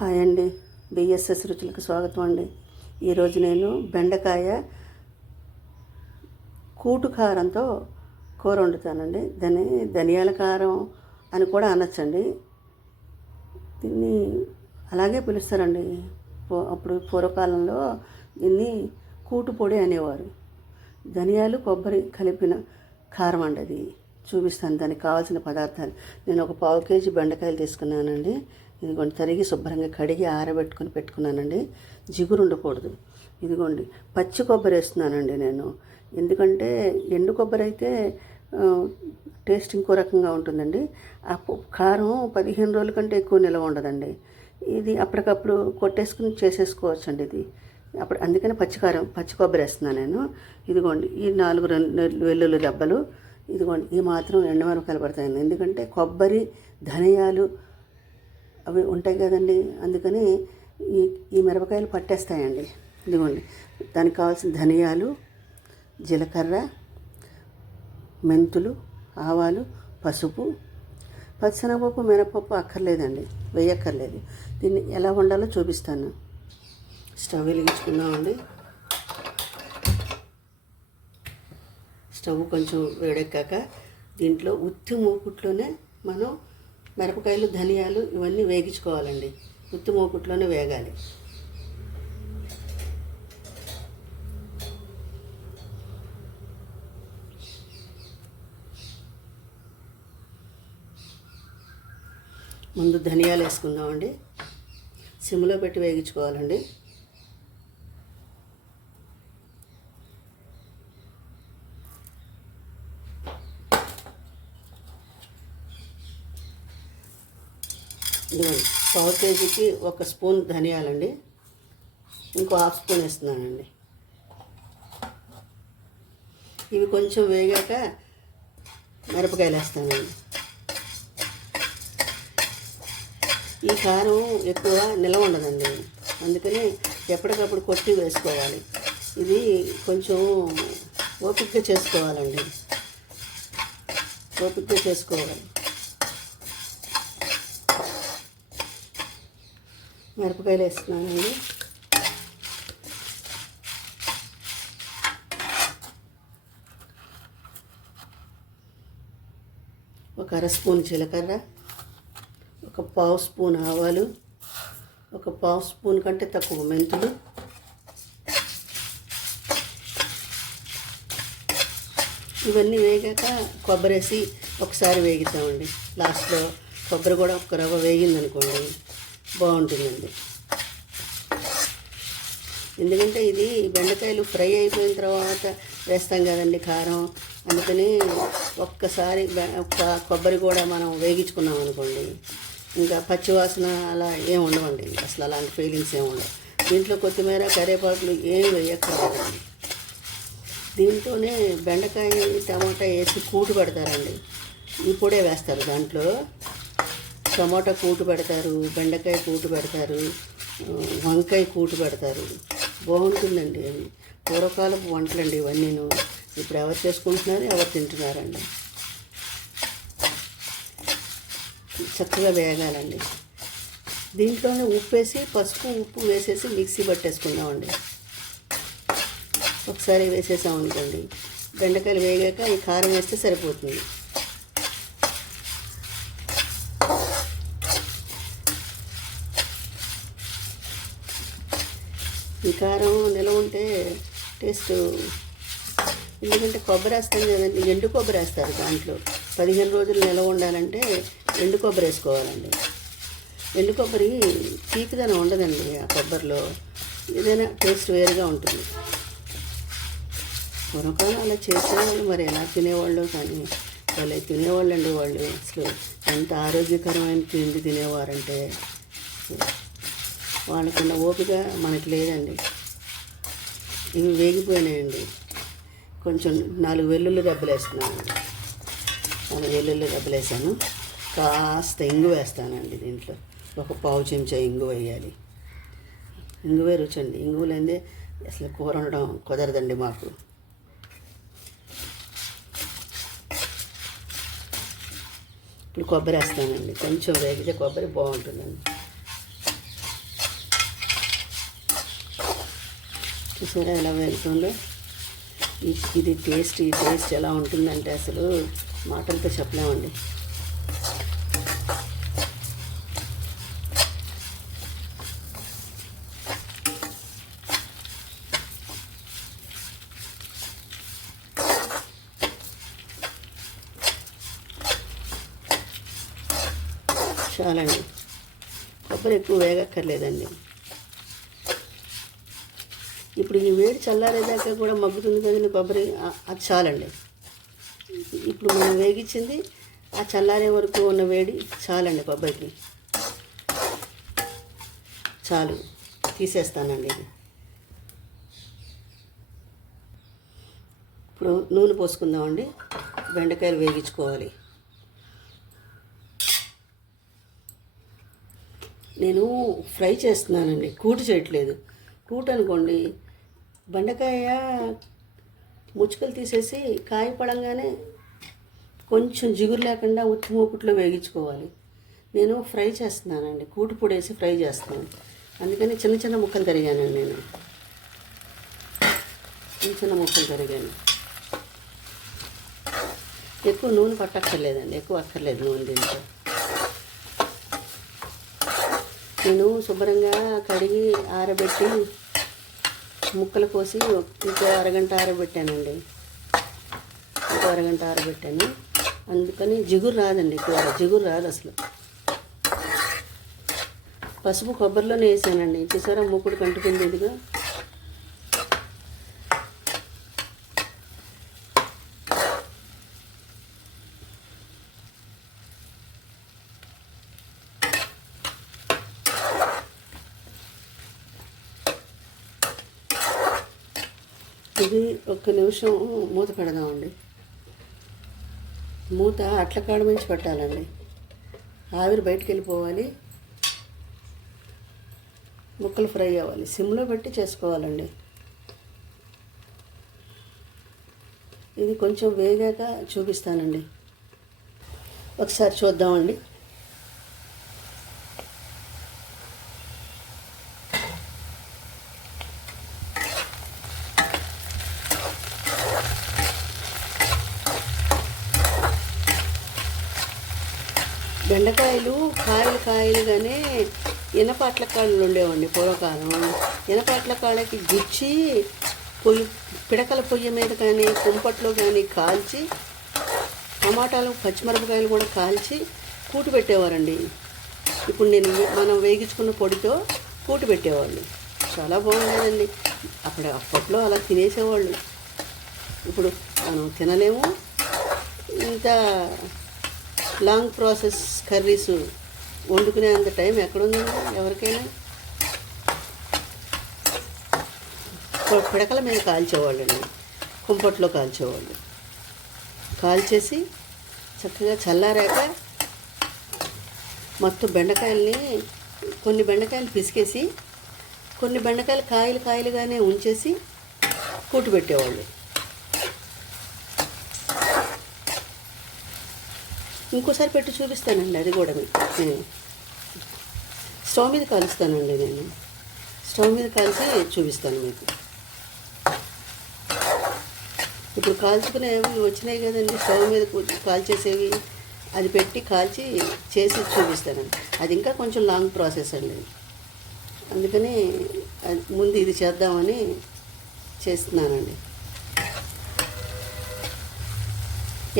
Hi అండి, BSS రుచులకు స్వాగతం అండి. ఈరోజు నేను బెండకాయ కూటు కారంతో కూర వండుతానండి. ధనియాల కారం అని కూడా అనొచ్చండి. దీన్ని అలాగే పిలుస్తారండి. అప్పుడు పూర్వకాలంలో దీన్ని కూటు పొడి అనేవారు. ధనియాలు కొబ్బరి కలిపిన కారం అండి. అది చూపిస్తాను. దానికి కావాల్సిన పదార్థాలు. నేను ఒక 1/2 కేజీ బెండకాయలు తీసుకున్నానండి. ఇదిగోండి, తరిగి శుభ్రంగా కడిగి ఆరబెట్టుకొని పెట్టుకున్నానండి. జిగురు ఉండకూడదు. ఇదిగోండి, పచ్చి కొబ్బరి వేస్తున్నానండి నేను. ఎందుకంటే ఎండు కొబ్బరి అయితే టేస్ట్ ఇంకో రకంగా ఉంటుందండి. ఆ కారం 15 రోజుల కంటే ఎక్కువ నిల్వ ఉండదండి. ఇది అప్పటికప్పుడు కొట్టేసుకుని చేసేసుకోవచ్చండి. ఇది అందుకని పచ్చి కొబ్బరి వేస్తున్నాను నేను. ఇదిగోండి, ఈ 4 వెల్లుల్లి రెబ్బలు. ఇదిగోండి, ఈ మాత్రం ఎండుమిరపకాయలు పడతాయండి. ఎందుకంటే కొబ్బరి, ధనియాలు అవి ఉంటాయి కదండి. అందుకని ఈ మిరపకాయలు పట్టేస్తాయండి. ఇదిగోండి, దానికి కావాల్సిన ధనియాలు, జీలకర్ర, మెంతులు, ఆవాలు, పసుపు, పచ్చిశనగపప్పు, మినపప్పు అక్కర్లేదండి, వేయక్కర్లేదు. దీన్ని ఎలా వండాలో చూపిస్తాను. స్టవ్ వెలిగించుకుందామండి. స్టవ్ కొంచెం వేడెక్కాక దీంట్లో ఉత్తి మూకుట్లోనే మనం మిరపకాయలు, ధనియాలు ఇవన్నీ వేగించుకోవాలండి. ఉత్తి మూకుట్లోనే వేగాలి. ముందు ధనియాలు వేసుకుందామండి. సిమ్లో పెట్టి వేగించుకోవాలండి. ఇదిగోండి, 1/2 కేజీకి 1 స్పూన్ ధనియాలండి. ఇంకో 1/2 స్పూన్ వేస్తున్నానండి. ఇవి కొంచెం వేగాక మిరపకాయలు వేస్తానండి. ఈ కారం ఎక్కువ నిల్వ ఉండదండి, అందుకని ఎప్పటికప్పుడు కొట్టి వేసుకోవాలి. ఇది కొంచెం ఓపికగా చేసుకోవాలండి. ఓపికగా చేసుకోవాలి. మిరపకాయలు వేస్తున్నానండి. ఒక 1/2 స్పూన్ జీలకర్ర, ఒక 1/2 స్పూన్ ఆవాలు, ఒక 1/2 స్పూన్ కంటే తక్కువ మెంతులు, ఇవన్నీ వేగాక కొబ్బరి వేసి ఒకసారి వేగిద్దామండి. లాస్ట్లో కొబ్బరి కూడా ఒక రవ్వ వేగిందనుకోండి బాగుంటుందండి. ఎందుకంటే ఇది బెండకాయలు ఫ్రై అయిపోయిన తర్వాత వేస్తాం కదండి కారం. అందుకని ఒక్కసారి కొబ్బరి కూడా మనం వేగించుకున్నాం అనుకోండి, ఇంకా పచ్చివాసన అలా ఏం ఉండవండి. అసలు అలాంటి ఫీలింగ్స్ ఏమి ఉండవు. దీంట్లో కొత్తిమీర, కరివేపాకులు ఏం వేయక్కర్లేదండి. దీంట్లోనే బెండకాయ, టమాటా వేసి కూటు పెడతారండి. ఇప్పుడే వేస్తారు. దాంట్లో టమాటా కూటు పెడతారు, బెండకాయ కూటు పెడతారు, వంకాయ కూటు పెడతారు. బాగుంటుందండి. అవి పూర్వకాలపు వంటలండి ఇవన్నీను. ఇప్పుడు ఎవరు చేసుకుంటున్నారు, ఎవరు తింటున్నారండి. చక్కగా వేగాలండి. దీంట్లోనే ఉప్పు వేసేసి మిక్సీ పట్టేసుకుందామండి. ఒకసారి వేసేసామనుకోండి, బెండకాయలు వేగాక ఈ కారం వేస్తే సరిపోతుంది. ఈ కారం నిల్వ ఉంటే టేస్ట్, ఎందుకంటే కొబ్బరి వేస్తాం కదండి, ఎండు కొబ్బరి వేస్తారు. దాంట్లో 15 రోజులు నిల్వ ఉండాలంటే ఎండు కొబ్బరి వేసుకోవాలండి. ఎండు కొబ్బరి తీపిదనం ఉండదండి ఆ కొబ్బరిలో. ఏదైనా టేస్ట్ వేరుగా ఉంటుంది. పూర్వకాలం అలా చేసేవాళ్ళు, మరి ఎలా తినేవాళ్ళు కానీ వాళ్ళు తినేవాళ్ళండి. వాళ్ళు అసలు ఎంత ఆరోగ్యకరమైన తిండి తినేవారంటే వాళ్ళకున్న ఓపిక మనకి లేదండి. ఇవి వేగిపోయినాయండి. కొంచెం 4 వెల్లుల్లి రెబ్బలు వేస్తున్నానండి. 4 వెల్లుల్లి రెబ్బలు వేసాను. కాస్త ఇంగు వేస్తానండి. దీంట్లో ఒక 1/2 చెంచా ఇంగు వేయాలి. ఇంగువే రుచండి. ఇంగు లేదే అసలు కూర వండడం కుదరదండి మాకు. ఇప్పుడు కొబ్బరి వేస్తానండి. కొంచెం వేగితే కొబ్బరి బాగుంటుందండి. చూసారా ఎలా వేగుతుందో. ఈ టేస్ట్ ఎలా ఉంటుందంటే అసలు మాటలతో చెప్పలేమండి. చాలండి, కొబ్బరి ఎక్కువ వేగక్కర్లేదండి. ఇప్పుడు ఈ వేడి చల్లారేదాకా కూడా మగ్గుతుంది కదండి కొబ్బరి, అది చాలండి. ఇప్పుడు మనం వేగించింది ఆ చల్లారే వరకు ఉన్న వేడి చాలండి కొబ్బరికి. చాలు, తీసేస్తానండి ఇది. ఇప్పుడు నూనె పోసుకుందామండి. బెండకాయలు వేగించుకోవాలి. నేను ఫ్రై చేస్తున్నానండి, కూటు చేయట్లేదు. కూటు అనుకోండి, బెండకాయ ముచ్చుకలు తీసేసి కాయ పడంగానే కొంచెం జిగురు లేకుండా ఉత్తి మూకుట్లో వేగించుకోవాలి. నేను ఫ్రై చేస్తున్నానండి, కూటు పొడేసి ఫ్రై చేస్తున్నాను. అందుకని చిన్న చిన్న ముక్కలు తరిగానండి. నేను చిన్న ముక్కలు తరిగాను. ఎక్కువ నూనె పట్టక్కర్లేదండి, ఎక్కువ అక్కర్లేదు నూనె దీంట్లో. నేను శుభ్రంగా కడిగి ఆరబెట్టి ముక్కలు కోసి ఇంకో అరగంట ఆరబెట్టానండి. అందుకని జిగురు రాదండి, కూర జిగురు రాదు అసలు. పసుపు కొబ్బరిలోనే వేసానండి. చూసారా మూకుడు కంటుకుంది ఇదిగా. ఇది ఒక్క నిమిషం మూత పెడదామండి. మూత అట్ల కాడ నుంచి పెట్టాలండి, ఆవిరి బయటికి వెళ్ళిపోవాలి, ముక్కలు ఫ్రై అవ్వాలి. సిమ్లో పెట్టి చేసుకోవాలండి. ఇది కొంచెం వేగాక చూపిస్తానండి, ఒకసారి చూద్దామండి. బెండకాయలు కాయలుగానే ఇనప కాళ్ళు ఉండేవండి పూర్వకాలం. ఇనప కాళ్ళకి గుచ్చి పిడకల పొయ్యి మీద కానీ కుంపట్లో కానీ కాల్చి, టమాటాలు పచ్చిమిరపకాయలు కూడా కాల్చి కూటు పెట్టేవారండి. ఇప్పుడు మనం వేగించుకున్న పొడితో కూటు పెట్టేవాళ్ళు. చాలా బాగుండేదండి. అప్పట్లో అలా తినేసేవాళ్ళు. ఇప్పుడు మనం తినలేము. ఇంత లాంగ్ ప్రాసెస్ కర్రీస్ వండుకునే అంత టైం ఎక్కడుందండి ఎవరికైనా. పిడకల మీద కాల్చేవాళ్ళండి, కుంపట్లో కాల్చేవాళ్ళు. కాల్చేసి చక్కగా చల్లారాక మొత్తం బెండకాయల్ని, కొన్ని బెండకాయలు పిసికేసి కొన్ని బెండకాయలు కాయలుగానే ఉంచేసి కూటు పెట్టేవాళ్ళు. ఇంకోసారి పెట్టి చూపిస్తానండి, అది కూడా నేను స్టవ్ మీద కాలుస్తానండి. నేను స్టవ్ మీద కాల్చి చూపిస్తాను మీకు. ఇప్పుడు కాల్చుకునేవి వచ్చినాయి కదండి స్టవ్ మీద కాల్చేసేవి, అది పెట్టి కాల్చి చేసి చూపిస్తానండి. అది ఇంకా కొంచెం లాంగ్ ప్రాసెస్ అండి. అందుకని ముందు ఇది చేద్దామని చేస్తున్నానండి.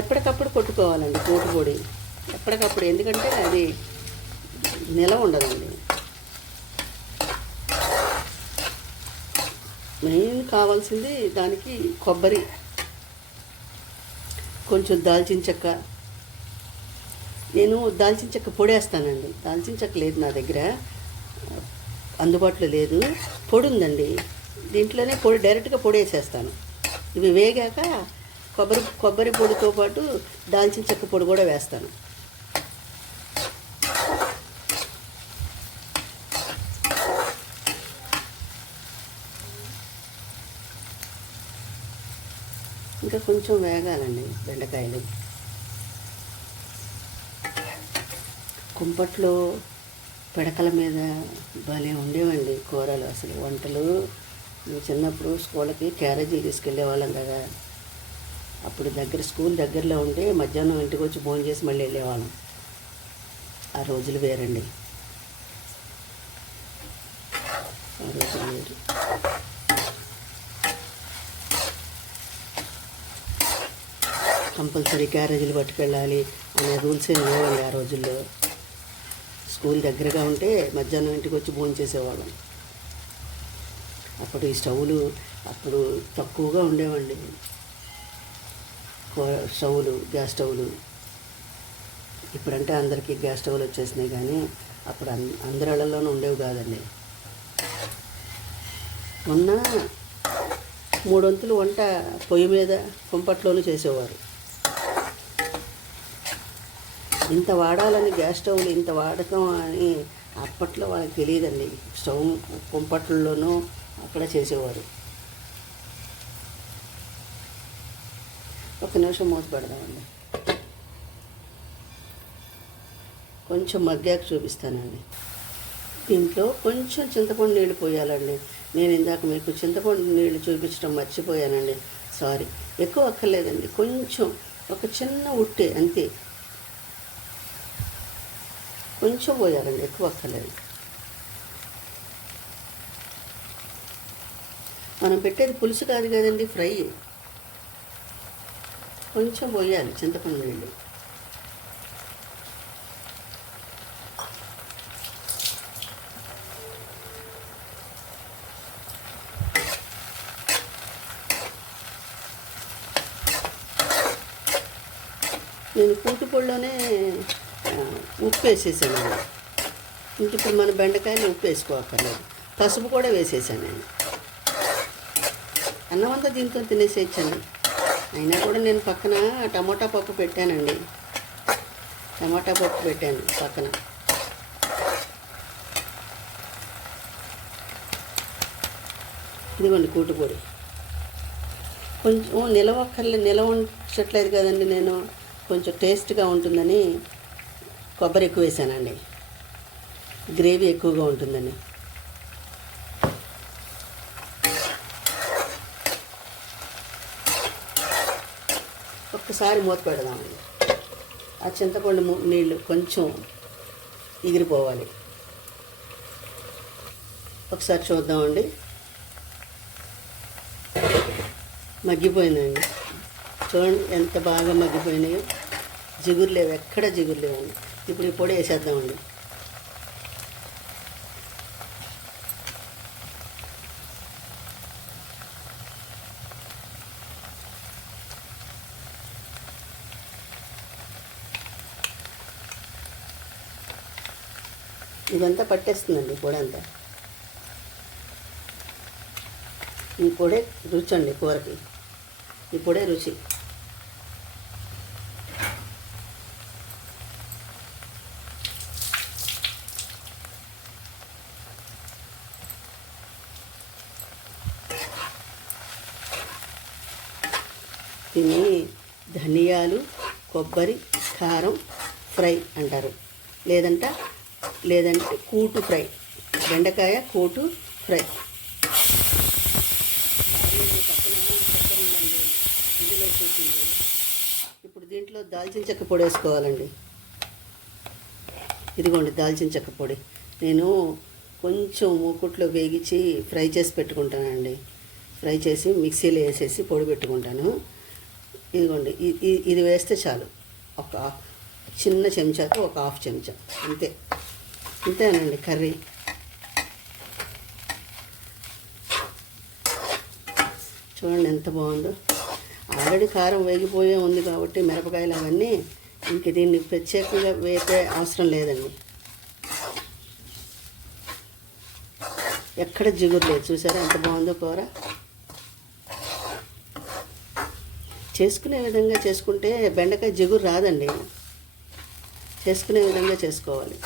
ఎప్పటికప్పుడు కొట్టుకోవాలండి కూటు పొడి, ఎప్పటికప్పుడు. ఎందుకంటే అది నిలవ ఉండదండి. మెయిన్ కావాల్సింది దానికి కొబ్బరి, కొంచెం దాల్చిన చెక్క. నేను దాల్చిన చెక్క పొడేస్తానండి. దాల్చిన చెక్క లేదు నా దగ్గర, అందుబాటులో లేదు. పొడి ఉందండి, దీంట్లోనే పొడి డైరెక్ట్గా పొడేసేస్తాను. ఇవి వేగాక కొబ్బరి పొడితో పాటు దాల్చిన చెక్క పొడి కూడా వేస్తాను. ఇంకా కొంచెం వేగాలండి బెండకాయలు. కుంపట్లో పిడకల మీద భలే ఉండేవండి కూరలు. అసలు వంటలు మేము చిన్నప్పుడు స్కూల్కి క్యారేజీలు తీసుకెళ్ళే వాళ్ళం కదా. అప్పుడు స్కూల్ దగ్గరలో ఉంటే మధ్యాహ్నం ఇంటికి వచ్చి భోజనం చేసి మళ్ళీ వెళ్ళేవాళ్ళం. ఆ రోజులు వేరండి, ఆ రోజులు వేరు. కంపల్సరీ క్యారేజీలు పట్టుకెళ్ళాలి అనే రూల్స్ ఏమి లేవండి ఆ రోజుల్లో. స్కూల్ దగ్గరగా ఉంటే మధ్యాహ్నం ఇంటికి వచ్చి భోజనం చేసేవాళ్ళం. అప్పుడు ఈ స్టవ్లు అప్పుడు తక్కువగా ఉండేవండి, స్టవ్లు, గ్యాస్ స్టవ్లు. ఇప్పుడంటే అందరికీ గ్యాస్ స్టవ్లు వచ్చేసినాయి, కానీ అప్పుడు అందరిళ్లలోనూ ఉండేవి కాదండి. మొన్న 3 వంతులు వంట పొయ్యి మీద కుంపట్లోనూ చేసేవారు. ఇంత వాడాలని గ్యాస్ స్టవ్లు ఇంత వాడకం అని అప్పట్లో వాళ్ళకి తెలియదండి. స్టవ్ కుంపట్లలోనూ అక్కడ చేసేవారు. ఒక నిమిషం మూత పెడదామండి, కొంచెం మగ్గాక చూపిస్తానండి. దీంట్లో కొంచెం చింతపండు నీళ్ళు పోయాలండి. నేను ఇందాక మీకు చింతపండు నీళ్ళు చూపించడం మర్చిపోయానండి, సారీ. ఎక్కువ అక్కర్లేదండి, కొంచెం ఒక చిన్న ఉట్టే అంతే, కొంచెం పోయాలండి, ఎక్కువ అక్కర్లేదు. మనం పెట్టేది పులుసు కాదు కదండి, ఫ్రై. కొంచెం పోయాలి చింతపండు నీళ్ళు. నేను కూటుపొడిలోనే ఉప్పు వేసేసానండి. ఇంక ఇప్పుడు మన బెండకాయలు ఉప్పు వేసుకోక్కర్లేదు, పసుపు కూడా వేసేసాను నేను. అన్నం అంతా దీంతో తినేసేయచ్చండి. అయినా కూడా నేను పక్కన టమోటా పప్పు పెట్టానండి, టమాటా పప్పు పెట్టాను పక్కన. ఇదిగోండి కూటుపొడి. కొంచెం నిలవ ఉంచట్లేదు కదండి నేను, కొంచెం టేస్ట్గా ఉంటుందని కొబ్బరి ఎక్కువ వేసానండి, గ్రేవీ ఎక్కువగా ఉంటుందని. ఒక్కసారి మూత పెడదామండి. ఆ చింతపండు నీళ్ళు కొంచెం ఎగిరిపోవాలి. ఒకసారి చూద్దామండి. మగ్గిపోయిందండి, చూడండి ఎంత బాగా మగ్గిపోయినాయో. జిగురు లేవు, ఎక్కడ జిగురు లేవండి. ఇప్పుడు ఈ పొడి వేసేద్దామండి. ఇదంతా పట్టేస్తుందండి పొడి అంతా. ఈ పొడే రుచి అండి కూరకి, ఈ పొడే రుచి. దీన్ని ధనియాలు, కొబ్బరి, కారం ఫ్రై అంటారు, లేదంటే కూటు ఫ్రై, బెండకాయ కూటు ఫ్రై. ఇప్పుడు దీంట్లో దాల్చిన చెక్క పొడి వేసుకోవాలండి. ఇదిగోండి దాల్చిన చెక్క పొడి. నేను కొంచెం మూకుట్లో వేగించి ఫ్రై చేసి పెట్టుకుంటానండి. ఫ్రై చేసి మిక్సీలో వేసేసి పొడి పెట్టుకుంటాను. ఇదిగోండి ఇది వేస్తే చాలు, ఒక చిన్న చెంచాతో ఒక హాఫ్ చెంచా అంతే. ఇంతేనండి కర్రీ. చూడండి ఎంత బాగుందో. ఆల్రెడీ కారం వేగిపోయే ఉంది కాబట్టి మిరపకాయలు అవన్నీ ఇంక దీన్ని ప్రత్యేకంగా వేపే అవసరం లేదండి. ఎక్కడ జిగురు లేదు, చూసారా ఎంత బాగుందో కూర. చేసుకునే విధంగా చేసుకుంటే బెండకాయ జిగురు రాదండి, చేసుకునే విధంగా చేసుకోవాలి.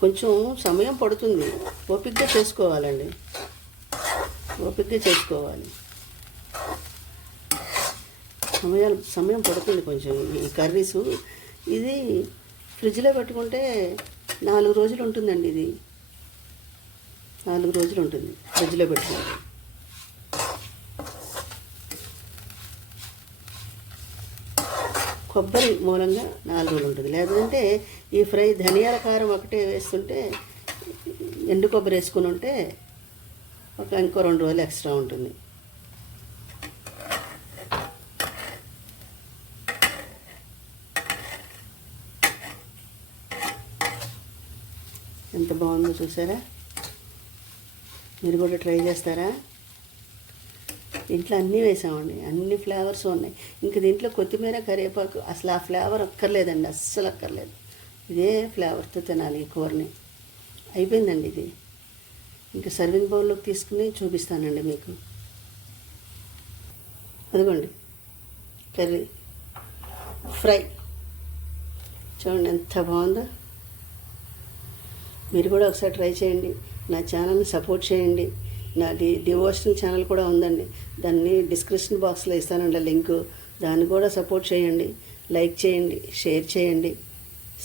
కొంచెం సమయం పడుతుంది, ఓపికగా చేసుకోవాలండి, ఓపికగా చేసుకోవాలి. సమయం పడుతుంది కొంచెం ఈ కర్రీసు. ఇది ఫ్రిడ్జ్లో పెట్టుకుంటే 4 రోజులు ఉంటుందండి. ఇది 4 రోజులు ఉంటుంది ఫ్రిడ్జ్లో పెట్టుకుంటే. కొబ్బరి మూలంగా 4 రోజులు ఉంటుంది. లేదంటే ఈ ఫ్రై ధనియాల కారం ఒకటే వేస్తుంటే, ఎండు కొబ్బరి వేసుకుని ఉంటే ఇంకో 2 రోజులు ఎక్స్ట్రా ఉంటుంది. ఎంత బాగుందో చూసారా? మీరు కూడా ట్రై చేస్తారా? ఇంట్లో అన్నీ వేసామండి, అన్ని ఫ్లేవర్స్ ఉన్నాయి. ఇంకా దీంట్లో కొత్తిమీర కరివేపాకు అసలు ఆ ఫ్లేవర్ అక్కర్లేదండి, అస్సలు అక్కర్లేదు. ఇదే ఫ్లేవర్తో తినాలి ఈ కూరని. అయిపోయిందండి ఇది. ఇంకా సర్వింగ్ బౌల్లోకి తీసుకుని చూపిస్తానండి మీకు. అదిగోండి కర్రీ ఫ్రై చూడండి ఎంత బాగుందో. మీరు కూడా ఒకసారి ట్రై చేయండి. నా ఛానల్ని సపోర్ట్ చేయండి. నా డివోషనల్ ఛానల్ కూడా ఉందండి, దాన్ని డిస్క్రిప్షన్ బాక్స్లో ఇస్తానండి లింకు. దాన్ని కూడా సపోర్ట్ చేయండి, లైక్ చేయండి, షేర్ చేయండి,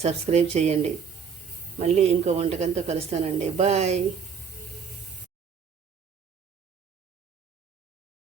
సబ్స్క్రైబ్ చేయండి. మళ్ళీ ఇంకో వంటకంతో కలుస్తానండి. బాయ్.